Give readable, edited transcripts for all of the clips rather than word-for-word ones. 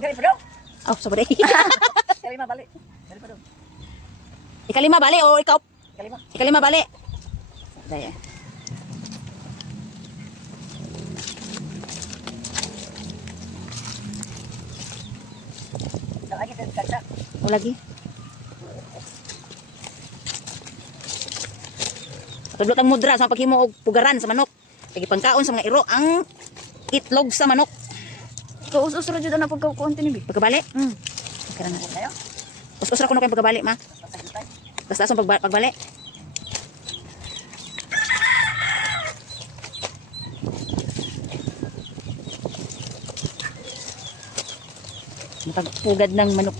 Gali pa daw. Oh, sorry. Kalima balik. Gali pa daw. Ikalima bali o ikaw? Kalima. Ikalima bali. Daya. Sa lagi sa kaca. O lagi. Tudlot ang mudra sa paghimo og pugaran sa manok. Kay pangkaon sa mga iro ang itlog sa manok. Kaus-us ra jud na pagkakunti ni bi. Pagkabali. Karang Tayo. us ra kuno kay pagkabali ma. Pasagitay. Basta sa pagbali. Pagpugad ng manok.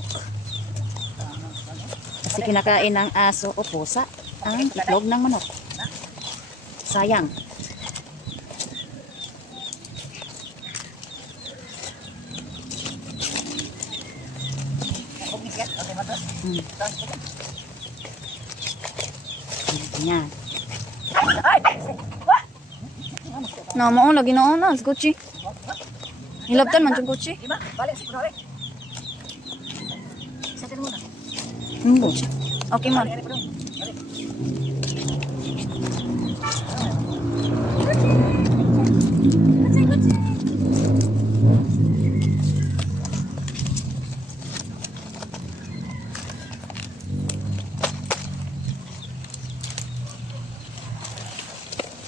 Kasi kinakain ng aso o pusa ang itlog ng manok. Sayang. Ako misket. Okay ba to? Yan. Ay! Wa! Na mao lagi na ona sa kotse. Hilabtan man jud kotse. Iba, balik sa kunwari. Sa mo na. Kotse. Okay man. Gali pa daw. Balik.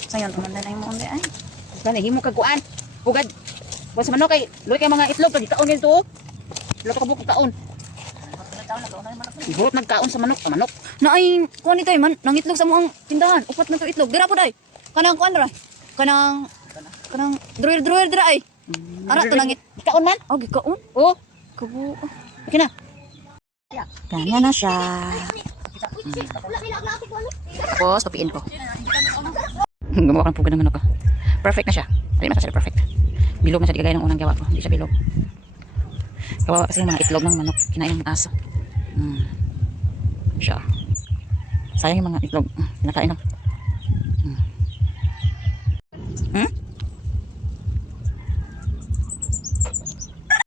Sayon man na yung monde ay. Gani himo kag kuan. Pugad. Wa sa manok kay luy kay mga itlog kag kaon nito. Luto ka bukod kaon. Taon na kauna yung manok. Ibot nagkaon sa manok, manok. Na ay kuan ito man nang itlog sa moang tindahan. Upat na to itlog. Dira po day. Kanang kuan ra. Kanang druwer dira ay. Ara to langit. Kaon man. Oh, gikaon. Oh, Kabu. okay na. Kanya na siya. Tapos, papiin ko. Gumawa ko ng pugad ng manok ko. Perfect na siya. Hindi man siya perfect. Bilog na siya, di kagaya ng unang gawa ko. Hindi siya bilog. Kawawa kasi yung mga itlog ng manok. Kinain ng aso. Siya. Sayang yung mga itlog. Kinakain ng.